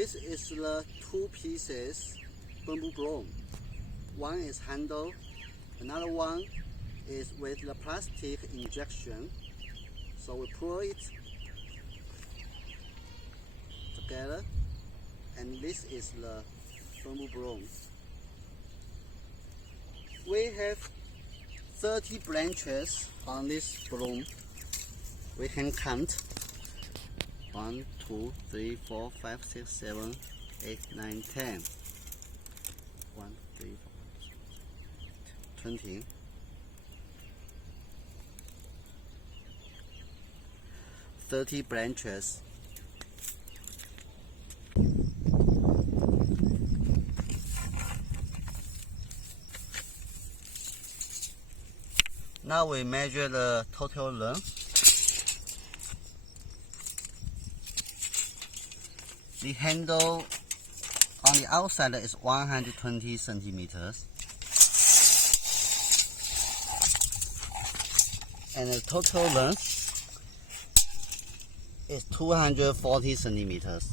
This is the two pieces bamboo broom. One is handle, another one is with the plastic injection. So we pull it together, and this is the bamboo broom. We have 30 branches on this broom. We can count 1, 2, 3, 4, 5, 6, 7, 8, 9, 10. 1, 3, 4, 20. $30 branches. Now we measure the total length. The handle on the outside is 120 centimeters. And the total length is 240 centimeters.